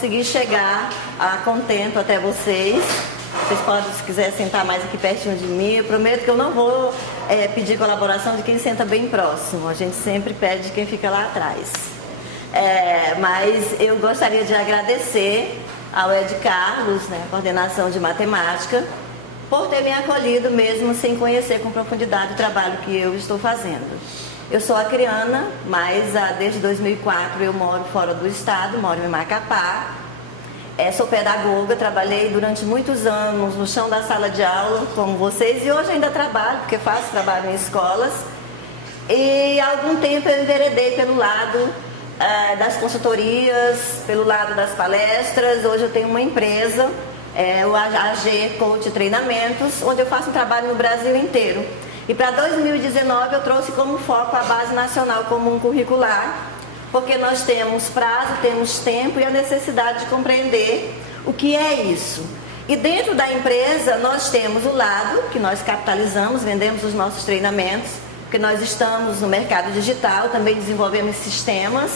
consegui chegar a contento até vocês. Vocês podem, se quiser, sentar mais aqui pertinho de mim. Eu prometo que eu não vou pedir colaboração de quem senta bem próximo. A gente sempre pede de quem fica lá atrás. Mas eu gostaria de agradecer ao Ed Carlos, né, coordenação de matemática, por ter me acolhido mesmo sem conhecer com profundidade o trabalho que eu estou fazendo. Eu sou acriana, mas desde 2004 eu moro fora do estado, moro em Macapá. Sou pedagoga, trabalhei durante muitos anos no chão da sala de aula, como vocês, e hoje ainda trabalho, porque faço trabalho em escolas. E há algum tempo eu enveredei pelo lado das consultorias, pelo lado das palestras. Hoje eu tenho uma empresa, o AG Coach Treinamentos, onde eu faço um trabalho no Brasil inteiro. E para 2019 eu trouxe como foco a Base Nacional Comum Curricular, porque nós temos prazo, temos tempo e a necessidade de compreender o que é isso. E dentro da empresa nós temos o lado que nós capitalizamos, vendemos os nossos treinamentos, porque nós estamos no mercado digital, também desenvolvemos sistemas,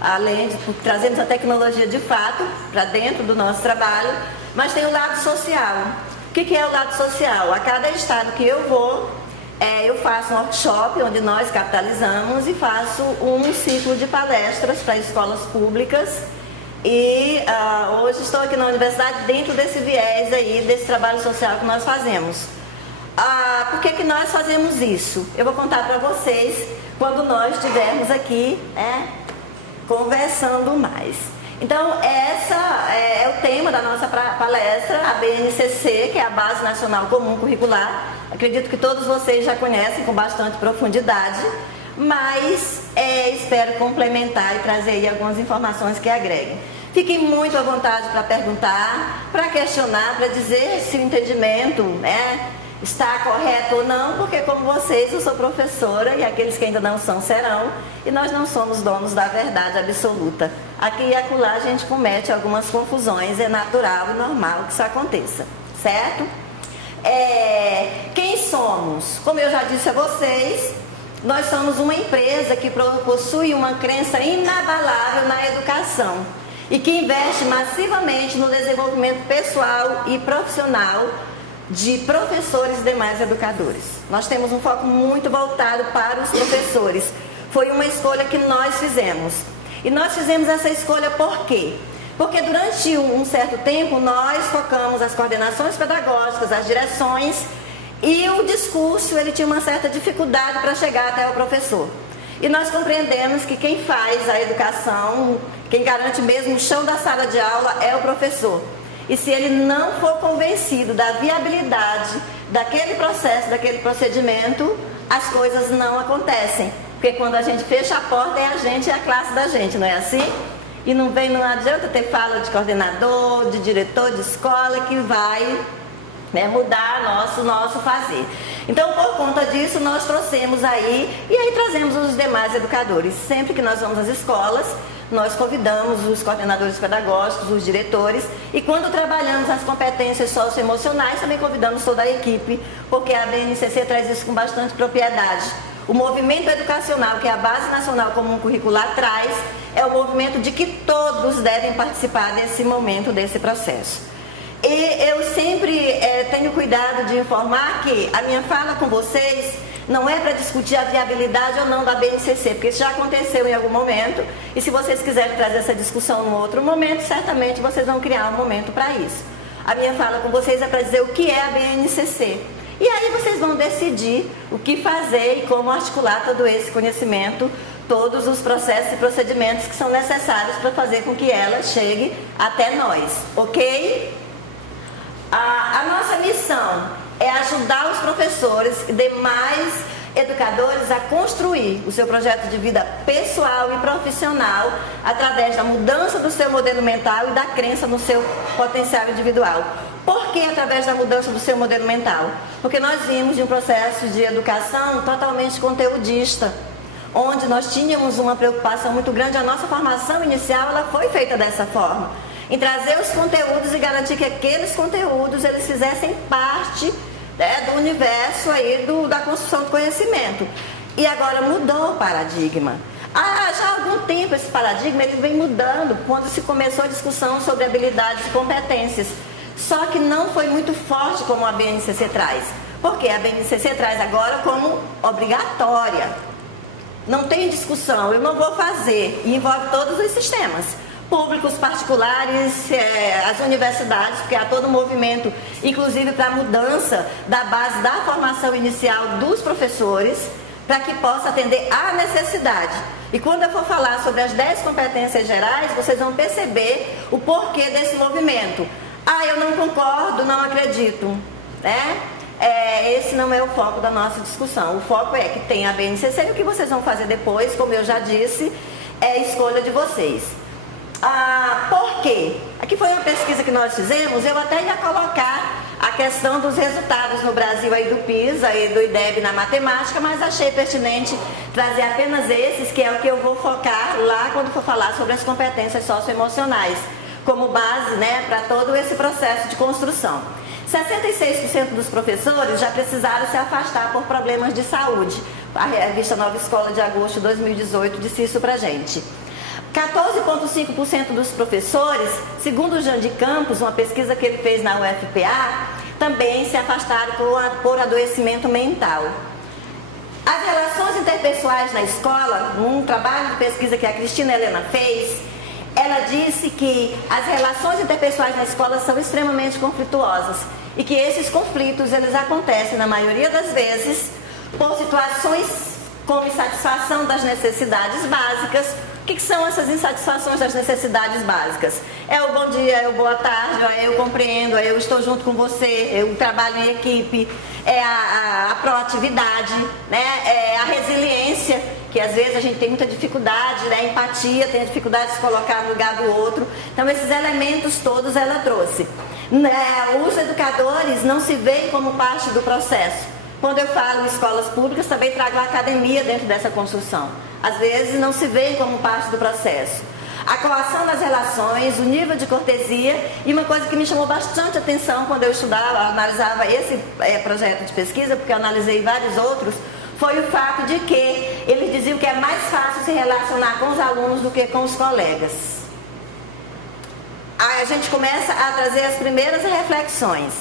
além de trazemos a tecnologia de fato para dentro do nosso trabalho, mas tem o lado social. O que é o lado social? A cada estado que eu vou, eu faço um workshop onde nós capitalizamos e faço um ciclo de palestras para escolas públicas. E hoje estou aqui na universidade dentro desse viés aí, desse trabalho social que nós fazemos. Por que nós fazemos isso? Eu vou contar para vocês quando nós estivermos aqui conversando mais. Então, essa é o tema da nossa palestra, a BNCC, que é a Base Nacional Comum Curricular. Acredito que todos vocês já conhecem com bastante profundidade, mas espero complementar e trazer aí algumas informações que agreguem. Fiquem muito à vontade para perguntar, para questionar, para dizer se o entendimento está correto ou não, porque como vocês, eu sou professora e aqueles que ainda não são, serão, e nós não somos donos da verdade absoluta. Aqui e acolá a gente comete algumas confusões, é natural e normal que isso aconteça, certo? Quem somos? Como eu já disse a vocês, nós somos uma empresa que possui uma crença inabalável na educação e que investe massivamente no desenvolvimento pessoal e profissional de professores e demais educadores. Nós temos um foco muito voltado para os professores. Foi uma escolha que nós fizemos. E nós fizemos essa escolha por quê? Porque durante um certo tempo nós focamos as coordenações pedagógicas, as direções, e o discurso ele tinha uma certa dificuldade para chegar até o professor. E nós compreendemos que quem faz a educação, quem garante mesmo o chão da sala de aula é o professor. E se ele não for convencido da viabilidade daquele processo, daquele procedimento, as coisas não acontecem. Porque quando a gente fecha a porta, é a gente e a classe da gente, não é assim? E não adianta ter fala de coordenador, de diretor de escola que vai mudar nosso fazer. Então, por conta disso, nós trouxemos aí, e aí trazemos os demais educadores. Sempre que nós vamos às escolas, nós convidamos os coordenadores pedagógicos, os diretores, e quando trabalhamos as competências socioemocionais, também convidamos toda a equipe, porque a BNCC traz isso com bastante propriedade. O movimento educacional que a Base Nacional Comum Curricular traz é o movimento de que todos devem participar desse momento, desse processo. E eu sempre tenho cuidado de informar que a minha fala com vocês não é para discutir a viabilidade ou não da BNCC, porque isso já aconteceu em algum momento, e se vocês quiserem trazer essa discussão em outro momento, certamente vocês vão criar um momento para isso. A minha fala com vocês é para dizer o que é a BNCC. E aí vocês vão decidir o que fazer e como articular todo esse conhecimento, todos os processos e procedimentos que são necessários para fazer com que ela chegue até nós, ok? A nossa missão é ajudar os professores e demais educadores a construir o seu projeto de vida pessoal e profissional através da mudança do seu modelo mental e da crença no seu potencial individual. Por que através da mudança do seu modelo mental? Porque nós vimos de um processo de educação totalmente conteudista, onde nós tínhamos uma preocupação muito grande. A nossa formação inicial ela foi feita dessa forma, em trazer os conteúdos e garantir que aqueles conteúdos eles fizessem parte do universo aí da construção do conhecimento. E agora mudou o paradigma. Já há algum tempo esse paradigma ele vem mudando quando se começou a discussão sobre habilidades e competências. Só que não foi muito forte como a BNCC traz. Porque a BNCC traz agora como obrigatória. Não tem discussão, eu não vou fazer. E envolve todos os sistemas. Públicos, particulares, as universidades, porque há todo um movimento, inclusive para a mudança da base da formação inicial dos professores, para que possa atender à necessidade. E quando eu for falar sobre as 10 competências gerais, vocês vão perceber o porquê desse movimento. Eu não concordo, não acredito. Esse não é o foco da nossa discussão. O foco é que tem a BNCC e o que vocês vão fazer depois, como eu já disse, é escolha de vocês. Por quê? Aqui foi uma pesquisa que nós fizemos, eu até ia colocar a questão dos resultados no Brasil aí do PISA e do IDEB na matemática, mas achei pertinente trazer apenas esses, que é o que eu vou focar lá quando for falar sobre as competências socioemocionais, como base, para todo esse processo de construção. 66% dos professores já precisaram se afastar por problemas de saúde. A revista Nova Escola de agosto de 2018 disse isso pra gente. 14,5% dos professores, segundo o Jandir Campos, uma pesquisa que ele fez na UFPA, também se afastaram por adoecimento mental. As relações interpessoais na escola, um trabalho de pesquisa que a Cristina Helena fez, ela disse que as relações interpessoais na escola são extremamente conflituosas e que esses conflitos eles acontecem, na maioria das vezes, por situações como insatisfação das necessidades básicas. O que são essas insatisfações das necessidades básicas? É o bom dia, é o boa tarde, é eu compreendo, é eu estou junto com você, eu trabalho em equipe, é a proatividade, é a resiliência, que às vezes a gente tem muita dificuldade, empatia, tem dificuldade de se colocar no lugar do outro. Então esses elementos todos ela trouxe. Os educadores não se veem como parte do processo. Quando eu falo em escolas públicas, também trago a academia dentro dessa construção. Às vezes não se veem como parte do processo. A coação das relações, o nível de cortesia, e uma coisa que me chamou bastante atenção quando eu estudava, analisava esse projeto de pesquisa, porque eu analisei vários outros, foi o fato de que eles diziam que é mais fácil se relacionar com os alunos do que com os colegas. Aí a gente começa a trazer as primeiras reflexões.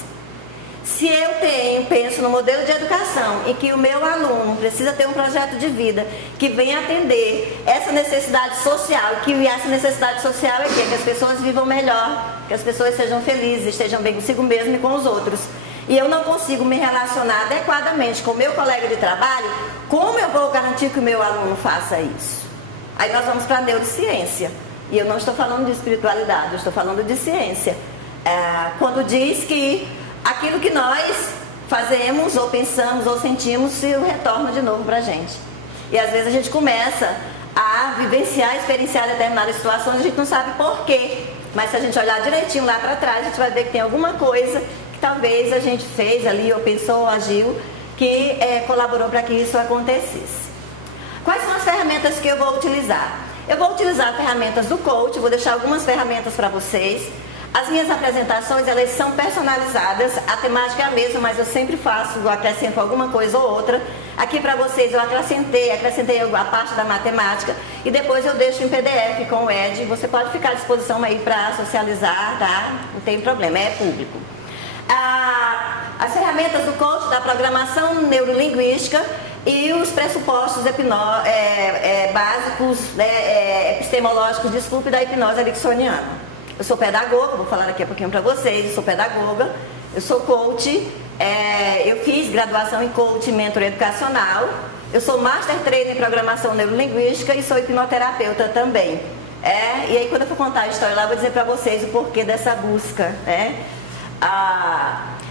Se eu penso no modelo de educação e que o meu aluno precisa ter um projeto de vida que venha atender essa necessidade social, que essa necessidade social é que as pessoas vivam melhor, que as pessoas sejam felizes, estejam bem consigo mesmo e com os outros. E eu não consigo me relacionar adequadamente com o meu colega de trabalho, como eu vou garantir que o meu aluno faça isso? Aí nós vamos para a neurociência. E eu não estou falando de espiritualidade, eu estou falando de ciência. Quando diz que aquilo que nós fazemos, ou pensamos, ou sentimos, se retorna de novo para a gente. E às vezes a gente começa a vivenciar, experienciar determinadas situações, a gente não sabe por quê. Mas se a gente olhar direitinho lá para trás, a gente vai ver que tem alguma coisa que talvez a gente fez ali, ou pensou, ou agiu, que colaborou para que isso acontecesse. Quais são as ferramentas que eu vou utilizar? Eu vou utilizar ferramentas do coach, vou deixar algumas ferramentas para vocês. As minhas apresentações, elas são personalizadas, a temática é a mesma, mas eu sempre acrescento alguma coisa ou outra. Aqui para vocês eu acrescentei a parte da matemática e depois eu deixo em PDF com o Ed. Você pode ficar à disposição aí para socializar, tá? Não tem problema, é público. As ferramentas do coach, da programação neurolinguística e os pressupostos básicos, epistemológicos, da hipnose ericksoniana. Eu sou pedagoga, vou falar aqui a pouquinho para vocês, eu sou pedagoga, eu sou coach, eu fiz graduação em coach e mentor educacional, eu sou master trainer em programação neurolinguística e sou hipnoterapeuta também. E aí quando eu for contar a história lá, eu vou dizer para vocês o porquê dessa busca.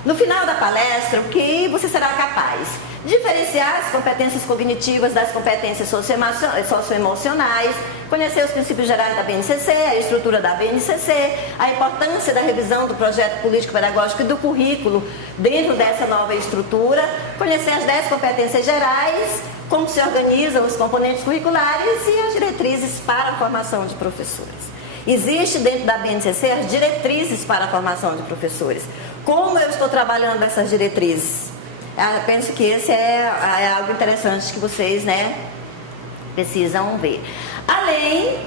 No final da palestra, o que você será capaz? Diferenciar as competências cognitivas das competências socioemocionais, conhecer os princípios gerais da BNCC, a estrutura da BNCC, a importância da revisão do projeto político-pedagógico e do currículo dentro dessa nova estrutura, conhecer as 10 competências gerais, como se organizam os componentes curriculares e as diretrizes para a formação de professores. Existe dentro da BNCC as diretrizes para a formação de professores. Como eu estou trabalhando essas diretrizes? Eu penso que esse é algo interessante que vocês precisam ver. Além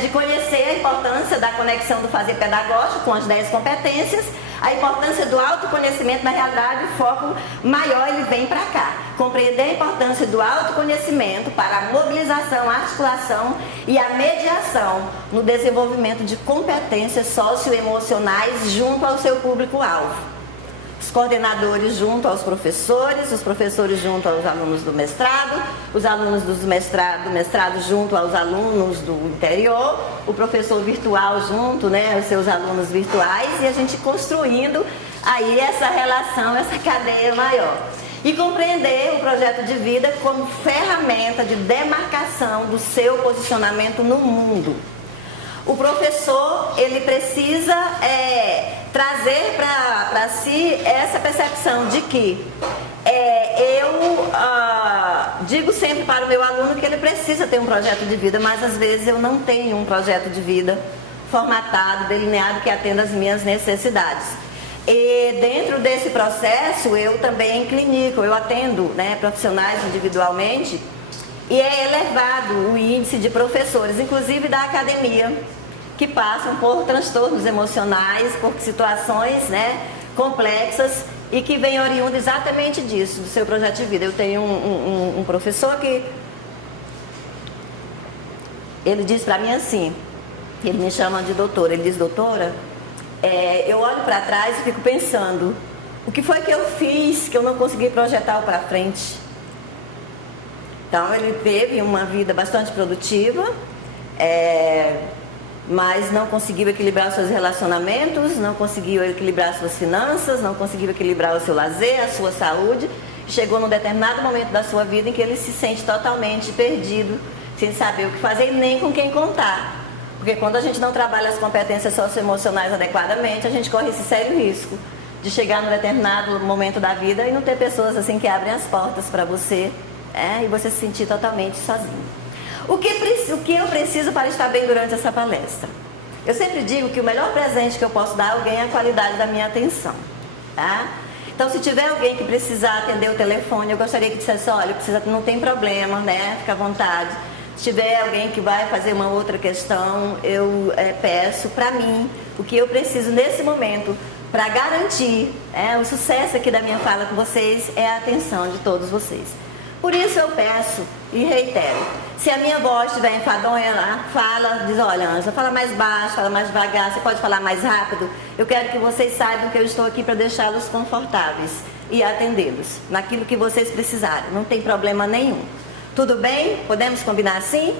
de conhecer a importância da conexão do fazer pedagógico com as 10 competências, a importância do autoconhecimento, na realidade, o foco maior ele vem para cá. Compreender a importância do autoconhecimento para a mobilização, a articulação e a mediação no desenvolvimento de competências socioemocionais junto ao seu público-alvo. Os coordenadores junto aos professores, os professores junto aos alunos do mestrado, os alunos do mestrado junto aos alunos do interior, o professor virtual junto, né, aos seus alunos virtuais, e a gente construindo aí essa relação, essa cadeia maior. E compreender o projeto de vida como ferramenta de demarcação do seu posicionamento no mundo. O professor, ele precisa trazer para si essa percepção de que eu digo sempre para o meu aluno que ele precisa ter um projeto de vida, mas às vezes eu não tenho um projeto de vida formatado, delineado, que atenda às minhas necessidades. E dentro desse processo eu também clinico, eu atendo, né, profissionais individualmente, e é elevado o índice de professores, inclusive da academia, que passam por transtornos emocionais, por situações, né, complexas e que vem oriundo exatamente disso, do seu projeto de vida. Eu tenho um professor que ele diz para mim assim, ele me chama de doutora, ele diz: doutora, eu olho para trás e fico pensando, o que foi que eu fiz que eu não consegui projetar para frente? Então ele teve uma vida bastante produtiva, mas não conseguiu equilibrar os seus relacionamentos, não conseguiu equilibrar as suas finanças, não conseguiu equilibrar o seu lazer, a sua saúde. Chegou num determinado momento da sua vida em que ele se sente totalmente perdido, sem saber o que fazer e nem com quem contar. Porque quando a gente não trabalha as competências socioemocionais adequadamente, a gente corre esse sério risco de chegar num determinado momento da vida e não ter pessoas assim que abrem as portas para você, e você se sentir totalmente sozinho. O que eu preciso para estar bem durante essa palestra? Eu sempre digo que o melhor presente que eu posso dar a alguém é a qualidade da minha atenção, tá? Então, se tiver alguém que precisar atender o telefone, eu gostaria que dissesse: olha, não tem problema, né? Fica à vontade. Se tiver alguém que vai fazer uma outra questão, eu peço para mim o que eu preciso nesse momento para garantir o sucesso aqui da minha fala com vocês é a atenção de todos vocês. Por isso eu peço e reitero, se a minha voz estiver enfadonha lá, diz: olha, Ângela, fala mais baixo, fala mais devagar, você pode falar mais rápido. Eu quero que vocês saibam que eu estou aqui para deixá-los confortáveis e atendê-los naquilo que vocês precisarem, não tem problema nenhum. Tudo bem? Podemos combinar assim?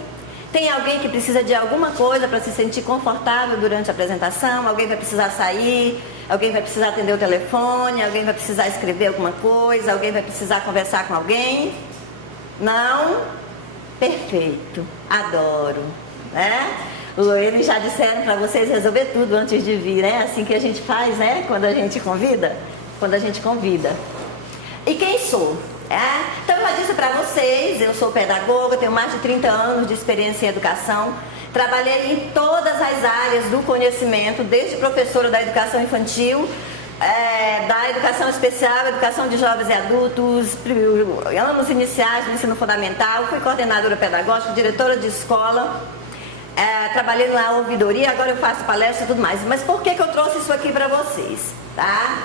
Tem alguém que precisa de alguma coisa para se sentir confortável durante a apresentação? Alguém vai precisar sair? Alguém vai precisar atender o telefone? Alguém vai precisar escrever alguma coisa? Alguém vai precisar conversar com alguém? Não? Perfeito. Adoro. Né? Eles já disseram para vocês resolver tudo antes de vir, né? Assim que a gente faz, né? Quando a gente convida. E quem sou? Então eu já disse para vocês, eu sou pedagoga, tenho mais de 30 anos de experiência em educação, trabalhei em todas as áreas do conhecimento, desde professora da educação infantil, da educação especial, educação de jovens e adultos, anos iniciais do ensino fundamental, fui coordenadora pedagógica, diretora de escola, trabalhei na ouvidoria, agora eu faço palestra e tudo mais. Mas por que eu trouxe isso aqui para vocês? Tá?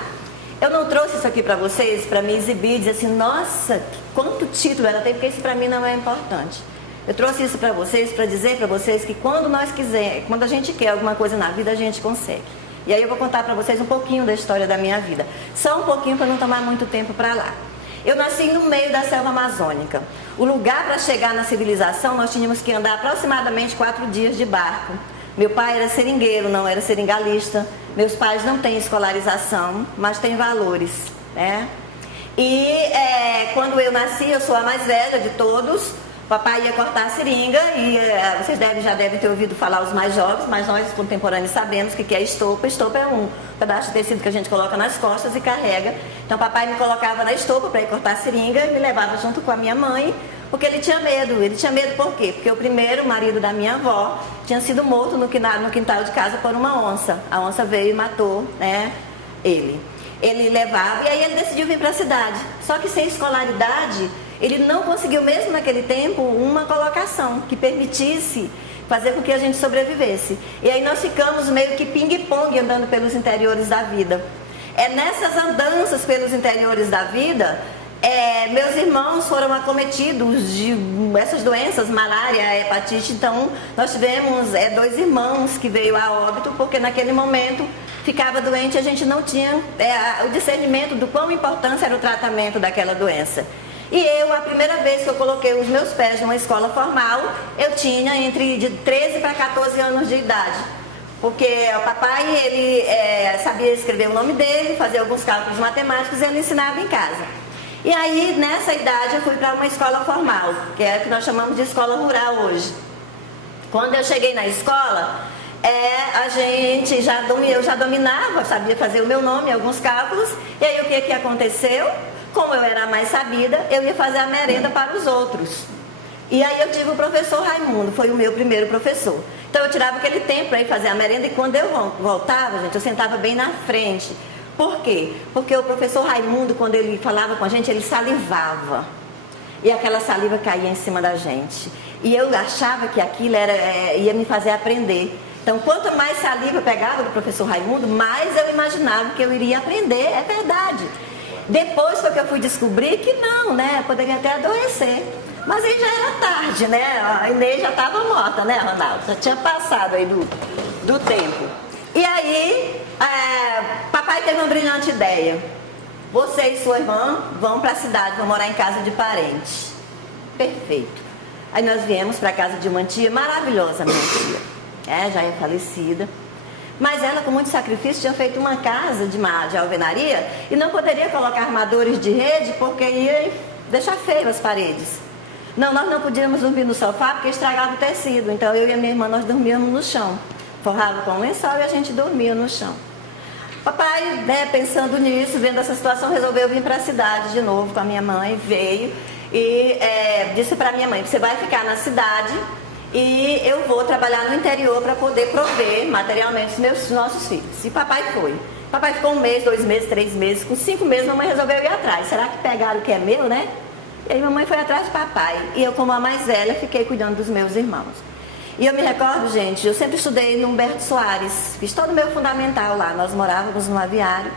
Eu não trouxe isso aqui para vocês para me exibir e dizer assim: nossa, quanto título ela tem, porque isso para mim não é importante. Eu trouxe isso para vocês, para dizer para vocês que quando a gente quer alguma coisa na vida, a gente consegue. E aí eu vou contar para vocês um pouquinho da história da minha vida. Só um pouquinho para não tomar muito tempo para lá. Eu nasci no meio da selva amazônica. O lugar para chegar na civilização, nós tínhamos que andar aproximadamente 4 dias de barco. Meu pai era seringueiro, não era seringalista. Meus pais não têm escolarização, mas têm valores, né? E quando eu nasci, eu sou a mais velha de todos. Papai ia cortar a seringa e vocês já devem ter ouvido falar os mais jovens, mas nós contemporâneos sabemos o que é estopa. Estopa é um pedaço de tecido que a gente coloca nas costas e carrega. Então papai me colocava na estopa para ir cortar a seringa e me levava junto com a minha mãe, porque ele tinha medo. Ele tinha medo por quê? Porque o primeiro marido da minha avó tinha sido morto no quintal de casa por uma onça. A onça veio e matou, né, ele. Ele levava e aí ele decidiu vir para a cidade. Só que sem escolaridade, ele não conseguiu mesmo naquele tempo uma colocação que permitisse fazer com que a gente sobrevivesse. E aí nós ficamos meio que ping-pong andando pelos interiores da vida. É nessas andanças pelos interiores da vida, meus irmãos foram acometidos de essas doenças, malária, hepatite. Então nós tivemos 2 irmãos que veio a óbito, porque naquele momento ficava doente e a gente não tinha o discernimento do quão importante era o tratamento daquela doença. E eu, a primeira vez que eu coloquei os meus pés numa escola formal, eu tinha de 13 para 14 anos de idade. Porque o papai, ele sabia escrever o nome dele, fazer alguns cálculos matemáticos e ele ensinava em casa. E aí, nessa idade, eu fui para uma escola formal, que é o que nós chamamos de escola rural hoje. Quando eu cheguei na escola, eu já dominava, sabia fazer o meu nome, alguns cálculos. E aí, o que aconteceu? Como eu era a mais sabida, eu ia fazer a merenda para os outros. E aí eu tive o professor Raimundo, foi o meu primeiro professor. Então eu tirava aquele tempo para ir fazer a merenda e quando eu voltava, gente, eu sentava bem na frente. Por quê? Porque o professor Raimundo, quando ele falava com a gente, ele salivava. E aquela saliva caía em cima da gente. E eu achava que aquilo ia me fazer aprender. Então, quanto mais saliva eu pegava do professor Raimundo, mais eu imaginava que eu iria aprender, é verdade. Depois foi que eu fui descobrir que não, né? Poderia até adoecer. Mas aí já era tarde, né? A Inês já estava morta, né, Ronaldo? Já tinha passado aí do tempo. E aí, papai teve uma brilhante ideia. Você e sua irmã vão para a cidade, vão morar em casa de parente. Perfeito. Aí nós viemos para a casa de uma tia maravilhosa, minha tia. Já é falecida. Mas ela, com muito sacrifício, tinha feito uma casa de alvenaria e não poderia colocar armadores de rede porque ia deixar feio as paredes. Não, nós não podíamos dormir no sofá porque estragava o tecido. Então eu e a minha irmã, nós dormíamos no chão. Forrava com um lençol e a gente dormia no chão. Papai, pensando nisso, vendo essa situação, resolveu vir para a cidade de novo com a minha mãe. Veio e disse para minha mãe: você vai ficar na cidade e eu vou trabalhar no interior para poder prover materialmente os nossos filhos. E papai foi. Papai ficou 1 mês, 2 meses, 3 meses. Com 5 meses, mamãe resolveu ir atrás. Será que pegaram o que é meu, né? E aí mamãe foi atrás de papai. E eu, como a mais velha, fiquei cuidando dos meus irmãos. E eu me recordo, gente, eu sempre estudei no Humberto Soares. Fiz todo o meu fundamental lá. Nós morávamos no aviário.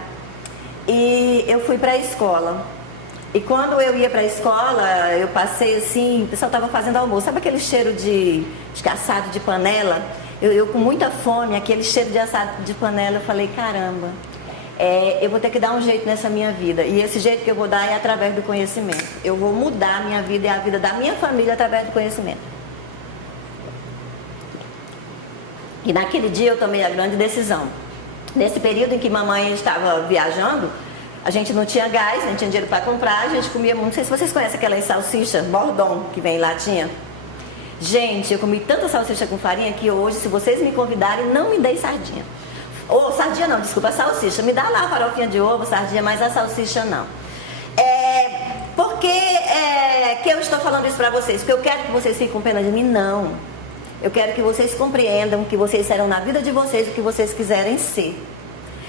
E eu fui para a escola. E quando eu ia para a escola, eu passei assim, o pessoal estava fazendo almoço. Sabe aquele cheiro de assado de panela? Eu com muita fome, aquele cheiro de assado de panela, eu falei: caramba, eu vou ter que dar um jeito nessa minha vida. E esse jeito que eu vou dar é através do conhecimento. Eu vou mudar a minha vida e a vida da minha família através do conhecimento. E naquele dia eu tomei a grande decisão. Nesse período em que mamãe estava viajando, a gente não tinha gás, não tinha dinheiro para comprar, a gente comia muito. Não sei se vocês conhecem aquelas salsichas Bordon que vem em latinha. Gente, eu comi tanta salsicha com farinha que hoje, se vocês me convidarem, não me deem sardinha. Ou sardinha não, desculpa, salsicha. Me dá lá a farofinha de ovo, sardinha, mas a salsicha não. Por que eu estou falando isso para vocês? Porque eu quero que vocês fiquem com pena de mim? Não. Eu quero que vocês compreendam que vocês serão na vida de vocês o que vocês quiserem ser.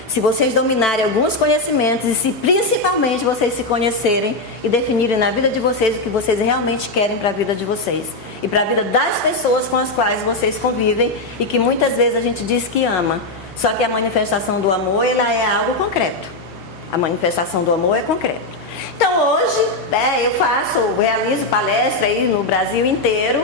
Se vocês dominarem alguns conhecimentos e se principalmente vocês se conhecerem e definirem na vida de vocês o que vocês realmente querem para a vida de vocês e para a vida das pessoas com as quais vocês convivem e que muitas vezes a gente diz que ama, só que a manifestação do amor, ela é algo concreto. A manifestação do amor é concreta. Então hoje, eu realizo palestra aí no Brasil inteiro.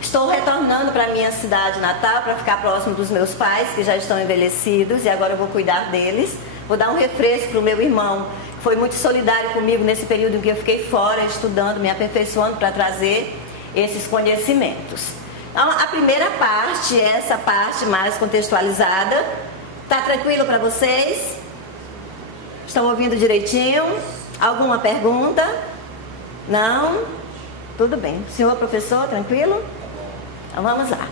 Estou retornando para a minha cidade natal para ficar próximo dos meus pais, que já estão envelhecidos, e agora eu vou cuidar deles. Vou dar um refresco para o meu irmão, que foi muito solidário comigo nesse período em que eu fiquei fora, estudando, me aperfeiçoando para trazer esses conhecimentos. Então, a primeira parte, essa parte mais contextualizada, está tranquilo para vocês? Estão ouvindo direitinho? Alguma pergunta? Não? Tudo bem. Senhor professor, tranquilo? Então vamos lá.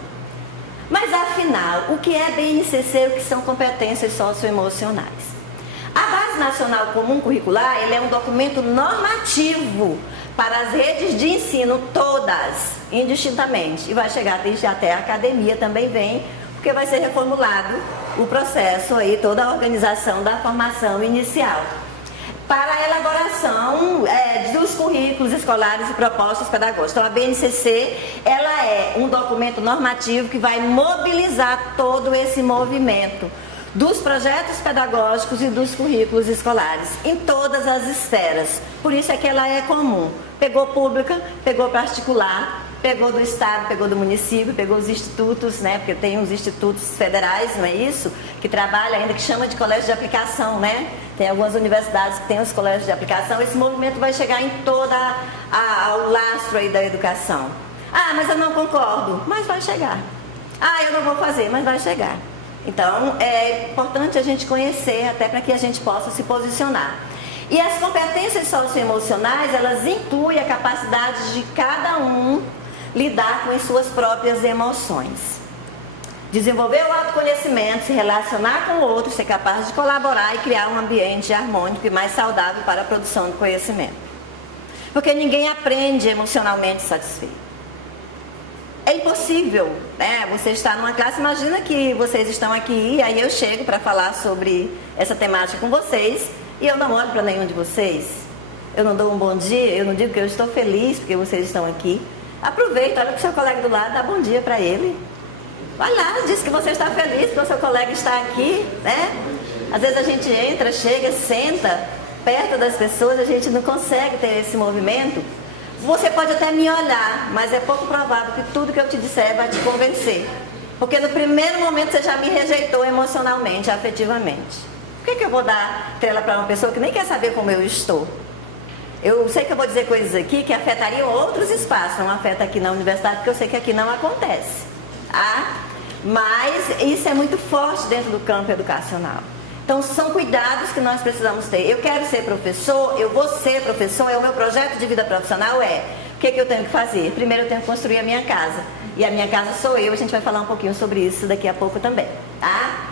Mas afinal, o que é BNCC? O que são competências socioemocionais? A Base Nacional Comum Curricular, ele é um documento normativo para as redes de ensino todas, indistintamente. E vai chegar até a academia também vem, porque vai ser reformulado o processo aí, toda a organização da formação inicial. para a elaboração dos currículos escolares e propostas pedagógicas. Então, a BNCC, ela é um documento normativo que vai mobilizar todo esse movimento dos projetos pedagógicos e dos currículos escolares, em todas as esferas. Por isso é que ela é comum. Pegou pública, pegou particular, pegou do estado, pegou do município, pegou os institutos, né? Porque tem os institutos federais, não é isso? Que trabalham ainda, que chama de colégio de aplicação, né? Tem algumas universidades que têm os colégios de aplicação. Esse movimento vai chegar em toda o lastro aí da educação. Ah, mas eu não concordo, mas vai chegar. Ah, eu não vou fazer, mas vai chegar. Então, é importante a gente conhecer, até para que a gente possa se posicionar. E as competências socioemocionais, elas incluem a capacidade de cada um lidar com as suas próprias emoções. Desenvolver o autoconhecimento, se relacionar com o outro, ser capaz de colaborar e criar um ambiente harmônico e mais saudável para a produção do conhecimento. Porque ninguém aprende emocionalmente satisfeito. É impossível, né? Você está numa classe, imagina que vocês estão aqui e aí eu chego para falar sobre essa temática com vocês e eu não olho para nenhum de vocês. Eu não dou um bom dia, eu não digo que eu estou feliz porque vocês estão aqui. Aproveita, olha para o seu colega do lado, dá bom dia para ele. Vai lá, diz que você está feliz porque o seu colega está aqui, né? Às vezes a gente entra, chega, senta perto das pessoas, a gente não consegue ter esse movimento. Você pode até me olhar, mas é pouco provável que tudo que eu te disser vai te convencer. Porque no primeiro momento você já me rejeitou emocionalmente, afetivamente. Por que eu vou dar trela para uma pessoa que nem quer saber como eu estou? Eu sei que eu vou dizer coisas aqui que afetariam outros espaços, não afeta aqui na universidade, porque eu sei que aqui não acontece. Tá? Mas isso é muito forte dentro do campo educacional. Então, são cuidados que nós precisamos ter. Eu quero ser professor, eu vou ser professor, o meu projeto de vida profissional o que eu tenho que fazer? Primeiro eu tenho que construir a minha casa. E a minha casa sou eu, a gente vai falar um pouquinho sobre isso daqui a pouco também, tá?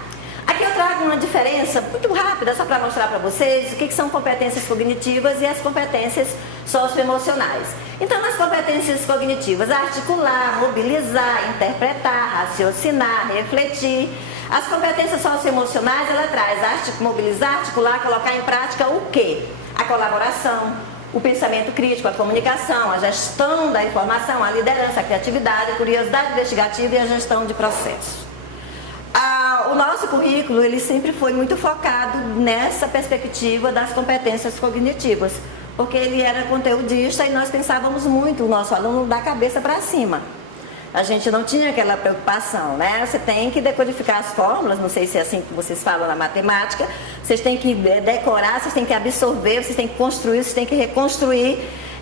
Aqui eu trago uma diferença muito rápida, só para mostrar para vocês o que são competências cognitivas e as competências socioemocionais. Então, nas competências cognitivas, articular, mobilizar, interpretar, raciocinar, refletir. As competências socioemocionais, ela traz mobilizar, articular, colocar em prática o quê? A colaboração, o pensamento crítico, a comunicação, a gestão da informação, a liderança, a criatividade, a curiosidade investigativa e a gestão de processos. O nosso currículo, ele sempre foi muito focado nessa perspectiva das competências cognitivas, porque ele era conteudista e nós pensávamos muito o nosso aluno da cabeça para cima. A gente não tinha aquela preocupação, né? Você tem que decodificar as fórmulas, não sei se é assim que vocês falam na matemática, vocês têm que decorar, vocês têm que absorver, vocês têm que construir, vocês têm que reconstruir.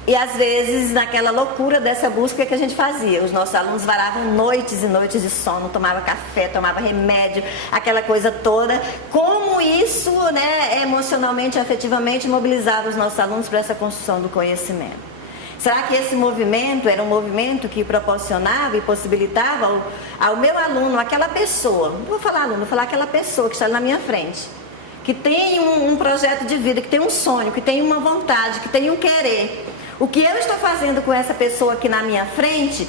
E às vezes, naquela loucura dessa busca, o que a gente fazia? Os nossos alunos varavam noites e noites de sono, tomavam café, tomavam remédio, aquela coisa toda. Como isso, né, emocionalmente, afetivamente, mobilizava os nossos alunos para essa construção do conhecimento? Será que esse movimento era um movimento que proporcionava e possibilitava ao meu aluno, aquela pessoa, não vou falar aluno, vou falar aquela pessoa que está na minha frente, que tem um projeto de vida, que tem um sonho, que tem uma vontade, que tem um querer. O que eu estou fazendo com essa pessoa aqui na minha frente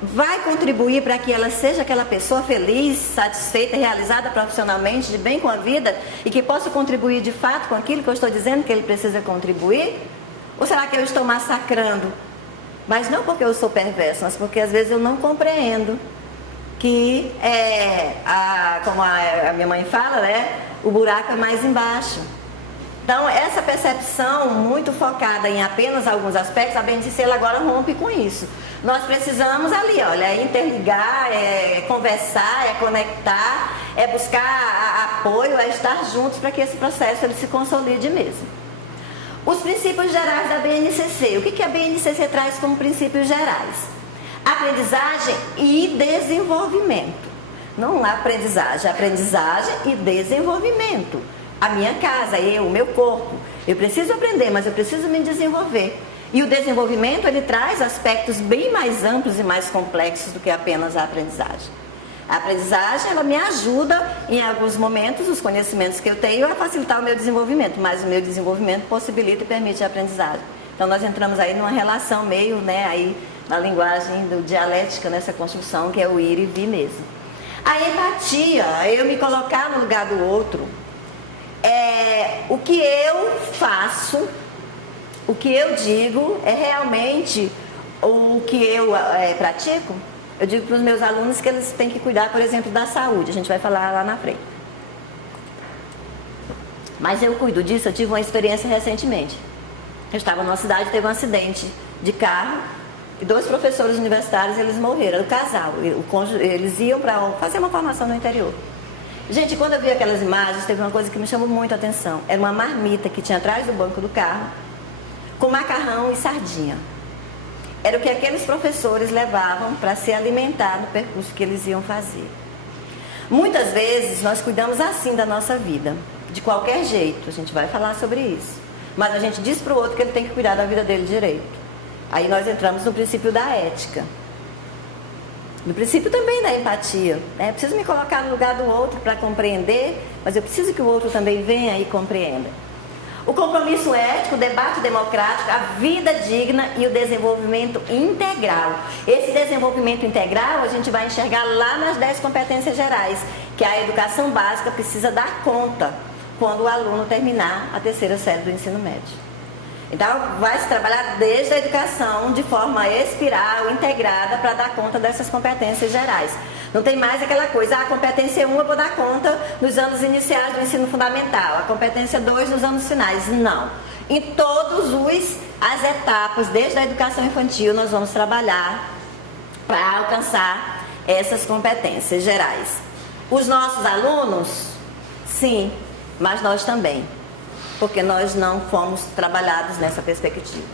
vai contribuir para que ela seja aquela pessoa feliz, satisfeita, realizada profissionalmente, de bem com a vida e que possa contribuir de fato com aquilo que eu estou dizendo que ele precisa contribuir? Ou será que eu estou massacrando? Mas não porque eu sou perverso, mas porque às vezes eu não compreendo que, como a minha mãe fala, né, o buraco é mais embaixo. Então, essa percepção muito focada em apenas alguns aspectos, a BNCC ela agora rompe com isso. Nós precisamos ali, olha, interligar, conversar, conectar, buscar apoio, estar juntos para que esse processo ele se consolide mesmo. Os princípios gerais da BNCC. O que a BNCC traz como princípios gerais? Aprendizagem e desenvolvimento. Não há aprendizagem e desenvolvimento. A minha casa, o meu corpo. Eu preciso aprender, mas eu preciso me desenvolver. E o desenvolvimento, ele traz aspectos bem mais amplos e mais complexos do que apenas a aprendizagem. A aprendizagem, ela me ajuda, em alguns momentos, os conhecimentos que eu tenho, a facilitar o meu desenvolvimento, mas o meu desenvolvimento possibilita e permite a aprendizagem. Então, nós entramos aí numa relação meio, né, aí na linguagem do dialética, nessa construção, que é o ir e vir mesmo. A empatia, eu me colocar no lugar do outro. O que eu faço, o que eu digo é realmente o que eu pratico. Eu digo para os meus alunos que eles têm que cuidar, por exemplo, da saúde. A gente vai falar lá na frente. Mas eu cuido disso, eu tive uma experiência recentemente. Eu estava numa cidade, teve um acidente de carro e 2 professores universitários, eles morreram, o casal. Eles iam para fazer uma formação no interior. Gente, quando eu vi aquelas imagens, teve uma coisa que me chamou muito a atenção. Era uma marmita que tinha atrás do banco do carro, com macarrão e sardinha. Era o que aqueles professores levavam para se alimentar no percurso que eles iam fazer. Muitas vezes nós cuidamos assim da nossa vida, de qualquer jeito, a gente vai falar sobre isso. Mas a gente diz para o outro que ele tem que cuidar da vida dele direito. Aí nós entramos no princípio da ética. No princípio também da empatia. Eu preciso me colocar no lugar do outro para compreender, mas eu preciso que o outro também venha e compreenda. O compromisso ético, o debate democrático, a vida digna e o desenvolvimento integral. Esse desenvolvimento integral a gente vai enxergar lá nas 10 competências gerais, que a educação básica precisa dar conta quando o aluno terminar a 3ª série do ensino médio. Então, vai se trabalhar desde a educação de forma espiral, integrada, para dar conta dessas competências gerais. Não tem mais aquela coisa, a competência 1 eu vou dar conta nos anos iniciais do ensino fundamental, a competência 2 nos anos finais. Não. Em todas as etapas, desde a educação infantil, nós vamos trabalhar para alcançar essas competências gerais. Os nossos alunos, sim, mas nós também, porque nós não fomos trabalhados nessa perspectiva.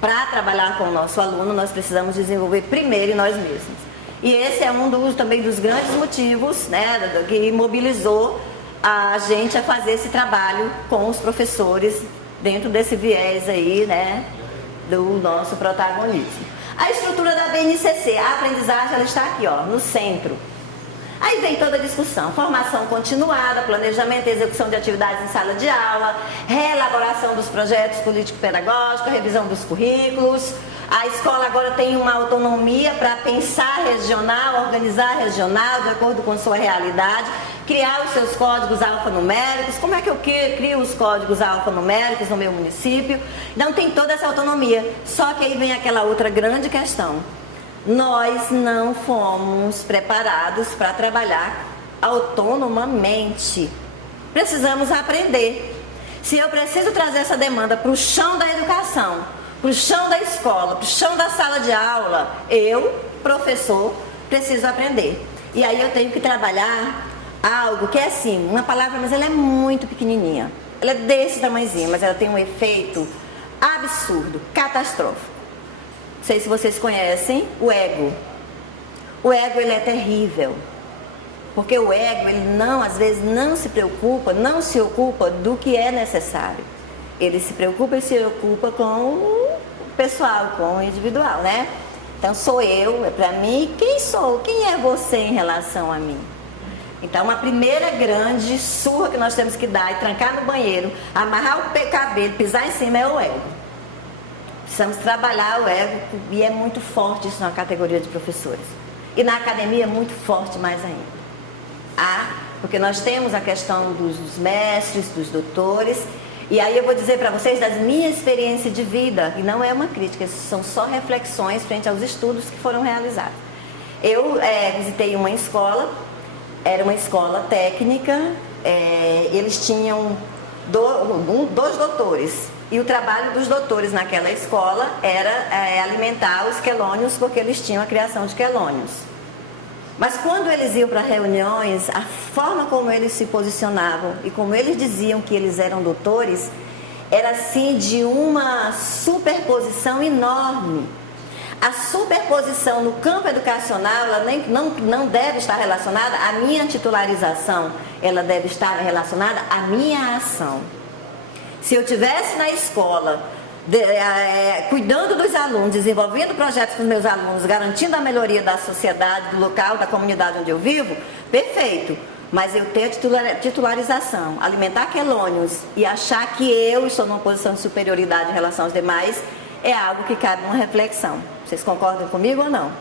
Para trabalhar com o nosso aluno, nós precisamos desenvolver primeiro em nós mesmos. E esse é também dos grandes motivos, né, que mobilizou a gente a fazer esse trabalho com os professores dentro desse viés aí, né, do nosso protagonismo. A estrutura da BNCC, a aprendizagem, ela está aqui, ó, no centro. Aí vem toda a discussão, formação continuada, planejamento e execução de atividades em sala de aula, reelaboração dos projetos político-pedagógicos, revisão dos currículos. A escola agora tem uma autonomia para pensar regional, organizar regional, de acordo com sua realidade, criar os seus códigos alfanuméricos. Como é que eu crio os códigos alfanuméricos no meu município? Não tem toda essa autonomia, só que aí vem aquela outra grande questão. Nós não fomos preparados para trabalhar autonomamente. Precisamos aprender. Se eu preciso trazer essa demanda para o chão da educação, para o chão da escola, para o chão da sala de aula, eu, professor, preciso aprender. E aí eu tenho que trabalhar algo que é assim, uma palavra, mas ela é muito pequenininha. Ela é desse tamanhozinho, mas ela tem um efeito absurdo, catastrófico. Não sei se vocês conhecem o ego. O ego, ele é terrível. Porque o ego, ele às vezes não se ocupa do que é necessário. Ele se preocupa e se ocupa com o pessoal, com o individual, né? Então sou eu, é pra mim, quem sou? Quem é você em relação a mim? Então uma primeira grande surra que nós temos que dar e trancar no banheiro, amarrar o cabelo, pisar em cima é o ego. Precisamos trabalhar o ego e é muito forte isso na categoria de professores. E na academia é muito forte mais ainda. Porque nós temos a questão dos mestres, dos doutores. E aí eu vou dizer para vocês da minha experiência de vida, e não é uma crítica, são só reflexões frente aos estudos que foram realizados. Eu visitei uma escola, era uma escola técnica, eles tinham 2 doutores. E o trabalho dos doutores naquela escola era alimentar os quelônios, porque eles tinham a criação de quelônios. Mas quando eles iam para reuniões, a forma como eles se posicionavam e como eles diziam que eles eram doutores, era assim de uma superposição enorme. A superposição no campo educacional, ela não deve estar relacionada à minha titularização, ela deve estar relacionada à minha ação. Se eu estivesse na escola, cuidando dos alunos, desenvolvendo projetos com os meus alunos, garantindo a melhoria da sociedade, do local, da comunidade onde eu vivo, perfeito. Mas eu ter a titularização, alimentar quelônios e achar que eu estou numa posição de superioridade em relação aos demais, é algo que cabe uma reflexão. Vocês concordam comigo ou não?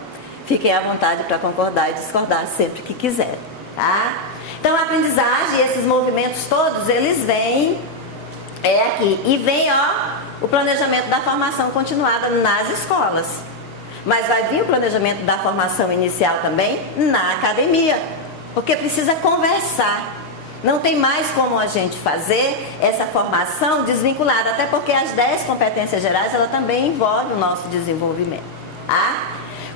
Fiquem à vontade para concordar e discordar sempre que quiserem, tá? Então a aprendizagem e esses movimentos todos, eles vêm É aqui. E vem, o planejamento da formação continuada nas escolas. Mas vai vir o planejamento da formação inicial também na academia. Porque precisa conversar. Não tem mais como a gente fazer essa formação desvinculada. Até porque as 10 competências gerais, ela também envolve o nosso desenvolvimento. Tá?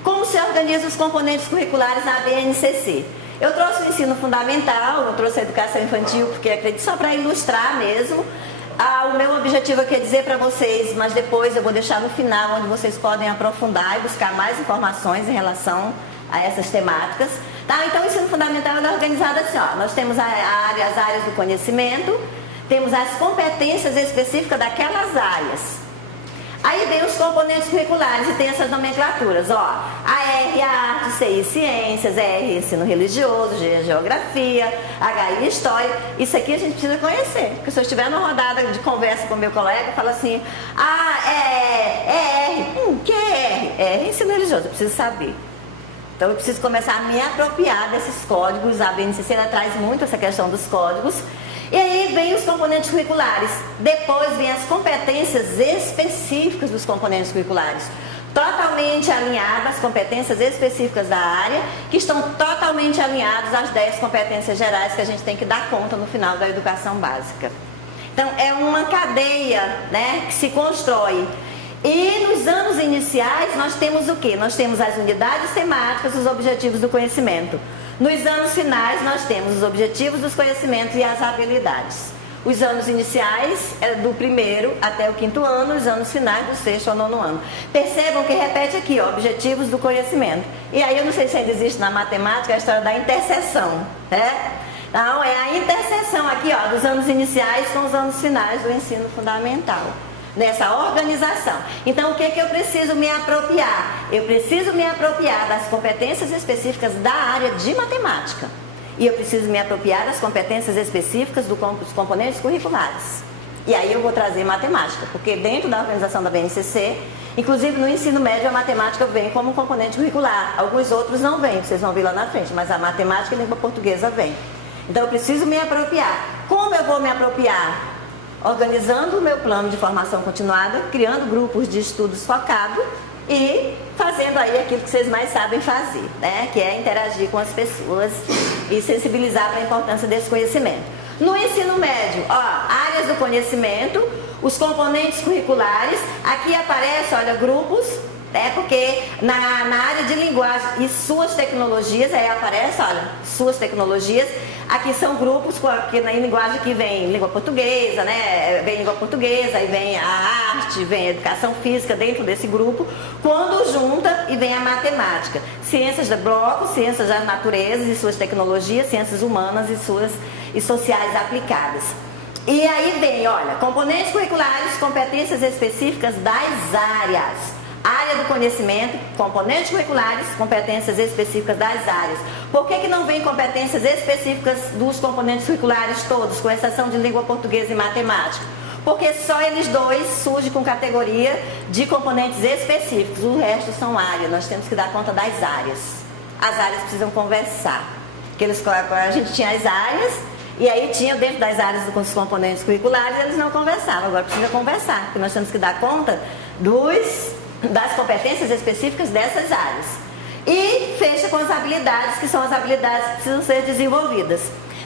Como se organiza os componentes curriculares na BNCC? Eu trouxe o ensino fundamental, eu trouxe a educação infantil, porque acredito só para ilustrar mesmo. O meu objetivo aqui é dizer para vocês, mas depois eu vou deixar no final, onde vocês podem aprofundar e buscar mais informações em relação a essas temáticas. Tá? Então, o ensino fundamental é organizado assim, nós temos as áreas do conhecimento, temos as competências específicas daquelas áreas. Aí vem os componentes curriculares e tem essas nomenclaturas, a R, a arte, C e ciências, R, ensino religioso, G, geografia, H, história. Isso aqui a gente precisa conhecer, porque se eu estiver numa rodada de conversa com meu colega, fala assim, é R, que é R? R, ensino religioso, eu preciso saber. Então eu preciso começar a me apropriar desses códigos, a BNCC ela traz muito essa questão dos códigos. E aí vem os componentes curriculares, depois vem as competências específicas dos componentes curriculares, totalmente alinhadas às competências específicas da área, que estão totalmente alinhadas às 10 competências gerais que a gente tem que dar conta no final da educação básica. Então é uma cadeia, né, que se constrói. E nos anos iniciais nós temos o quê? Nós temos as unidades temáticas, os objetivos do conhecimento. Nos anos finais nós temos os objetivos dos conhecimentos e as habilidades. Os anos iniciais é do 1º até o 5º ano, os anos finais do 6º ao 9º ano. Percebam que repete aqui, objetivos do conhecimento. E aí eu não sei se ainda existe na matemática a história da interseção, né? Então é a interseção aqui, dos anos iniciais com os anos finais do ensino fundamental. Nessa organização. Então, o que eu preciso me apropriar? Eu preciso me apropriar das competências específicas da área de matemática. E eu preciso me apropriar das competências específicas dos componentes curriculares. E aí eu vou trazer matemática, porque dentro da organização da BNCC, inclusive no ensino médio, a matemática vem como um componente curricular. Alguns outros não vêm, vocês vão ver lá na frente, mas a matemática e a língua portuguesa vem. Então, eu preciso me apropriar. Como eu vou me apropriar? Organizando o meu plano de formação continuada, criando grupos de estudos focados e fazendo aí aquilo que vocês mais sabem fazer, né? Que é interagir com as pessoas e sensibilizar para a importância desse conhecimento. No ensino médio, áreas do conhecimento, os componentes curriculares, aqui aparece, grupos, porque na área de linguagem e suas tecnologias, aí aparece, suas tecnologias. Aqui são grupos, porque na linguagem que vem língua portuguesa, né? Vem língua portuguesa, aí vem a arte, vem a educação física dentro desse grupo, quando junta e vem a matemática. Ciências de bloco, ciências da natureza e suas tecnologias, ciências humanas e sociais aplicadas. E aí vem, componentes curriculares, competências específicas das áreas. Área do conhecimento, componentes curriculares, competências específicas das áreas. Por que não vem competências específicas dos componentes curriculares todos, com exceção de língua portuguesa e matemática? Porque só eles dois surgem com categoria de componentes específicos, o resto são áreas, nós temos que dar conta das áreas. As áreas precisam conversar. A gente tinha as áreas, e aí tinha dentro das áreas dos componentes curriculares, eles não conversavam, agora precisa conversar, porque nós temos que dar conta das competências específicas dessas áreas. E fecha com as habilidades, que são as habilidades que precisam ser desenvolvidas.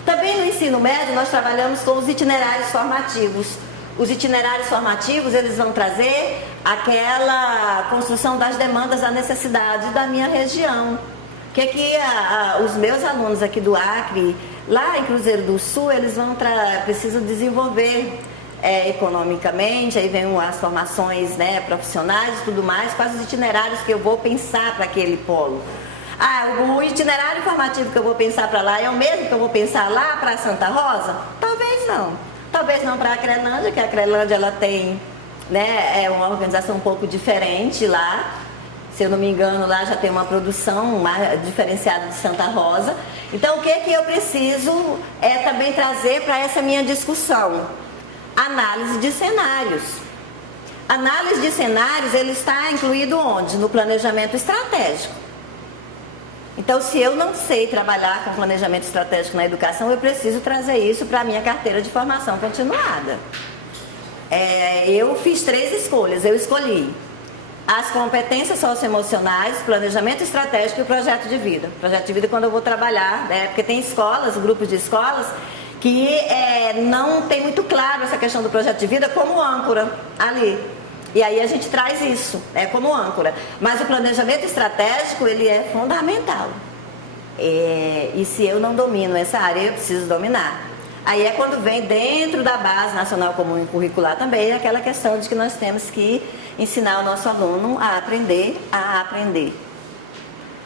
Também no ensino médio nós trabalhamos com os itinerários formativos. Os itinerários formativos, eles vão trazer aquela construção das demandas, da necessidade da minha região. Que aqui os meus alunos aqui do Acre, lá em Cruzeiro do Sul, eles precisam desenvolver economicamente, aí vem as formações, né, profissionais e tudo mais, quais os itinerários que eu vou pensar para aquele polo. O itinerário formativo que eu vou pensar para lá é o mesmo que eu vou pensar lá para Santa Rosa? Talvez não. Talvez não para a Acrelândia, que a Acrelândia ela tem, né, uma organização um pouco diferente lá. Se eu não me engano, lá já tem uma produção mais diferenciada de Santa Rosa. Então, o que eu preciso também trazer para essa minha discussão? Análise de cenários. Análise de cenários, ele está incluído onde? No planejamento estratégico. Então, se eu não sei trabalhar com planejamento estratégico na educação, eu preciso trazer isso para a minha carteira de formação continuada. eu fiz 3 escolhas. Eu escolhi as competências socioemocionais, planejamento estratégico e projeto de vida. Projeto de vida quando eu vou trabalhar, porque tem escolas, grupos de escolas, que não tem muito claro essa questão do projeto de vida como âncora ali. E aí a gente traz isso, como âncora. Mas o planejamento estratégico, ele é fundamental. E se eu não domino essa área, eu preciso dominar. Aí é quando vem dentro da Base Nacional Comum e Curricular também aquela questão de que nós temos que ensinar o nosso aluno a aprender a aprender.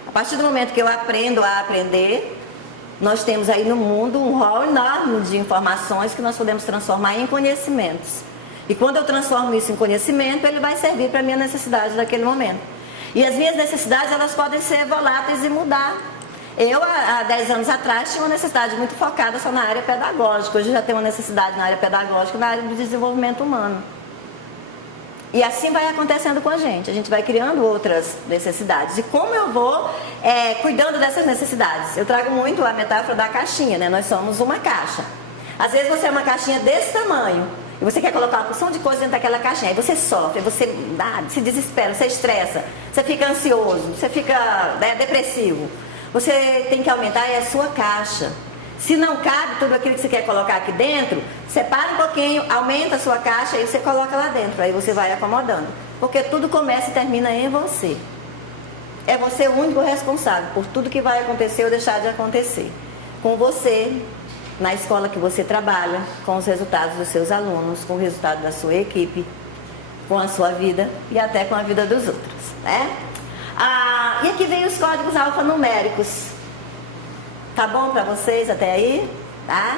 A partir do momento que eu aprendo a aprender, nós temos aí no mundo um rol enorme de informações que nós podemos transformar em conhecimentos. E quando eu transformo isso em conhecimento, ele vai servir para a minha necessidade daquele momento. E as minhas necessidades, elas podem ser voláteis e mudar. Eu, há 10 anos atrás, tinha uma necessidade muito focada só na área pedagógica. Hoje eu já tenho uma necessidade na área pedagógica, na área do desenvolvimento humano. E assim vai acontecendo com a gente vai criando outras necessidades. E como eu vou cuidando dessas necessidades? Eu trago muito a metáfora da caixinha, né? Nós somos uma caixa. Às vezes você é uma caixinha desse tamanho, e você quer colocar uma porção de coisa dentro daquela caixinha, aí você sofre, você se desespera, você estressa, você fica ansioso, você fica depressivo. Você tem que aumentar a sua caixa. Se não cabe tudo aquilo que você quer colocar aqui dentro, separa um pouquinho, aumenta a sua caixa e você coloca lá dentro. Aí você vai acomodando. Porque tudo começa e termina em você. É você o único responsável por tudo que vai acontecer ou deixar de acontecer. Com você, na escola que você trabalha, com os resultados dos seus alunos, com o resultado da sua equipe, com a sua vida e até com a vida dos outros, né? E aqui vem os códigos alfanuméricos. Tá bom para vocês até aí? Tá?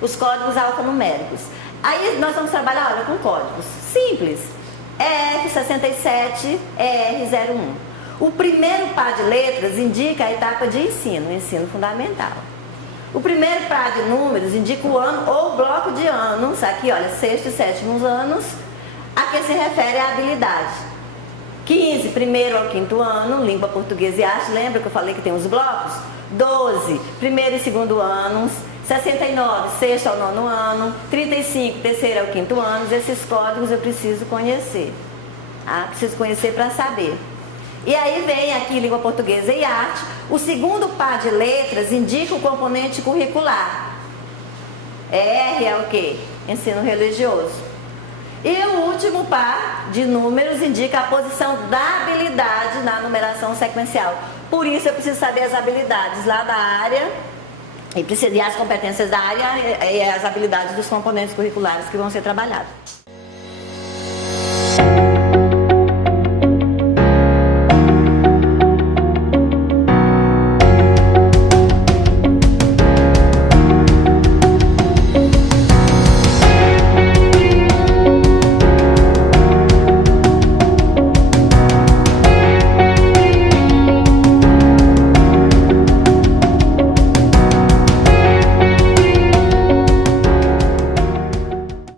Os códigos alfanuméricos. Aí nós vamos trabalhar, olha, com códigos simples. EF67, ER01. O primeiro par de letras indica a etapa de ensino, o ensino fundamental. O primeiro par de números indica o ano ou bloco de anos, aqui olha, 6º e 7º anos, a que se refere à habilidade. 15, primeiro ao 5º ano, língua portuguesa e arte, lembra que eu falei que tem os blocos? 12, primeiro e 2º anos, 69, 6º ao 9º ano, 35, terceiro ao 5º ano, esses códigos eu preciso conhecer. Preciso conhecer para saber. E aí vem aqui língua portuguesa e arte, o segundo par de letras indica o componente curricular. R é o quê? Ensino religioso. E o último par de números indica a posição da habilidade na numeração sequencial. Por isso eu preciso saber as habilidades lá da área e as competências da área e as habilidades dos componentes curriculares que vão ser trabalhados.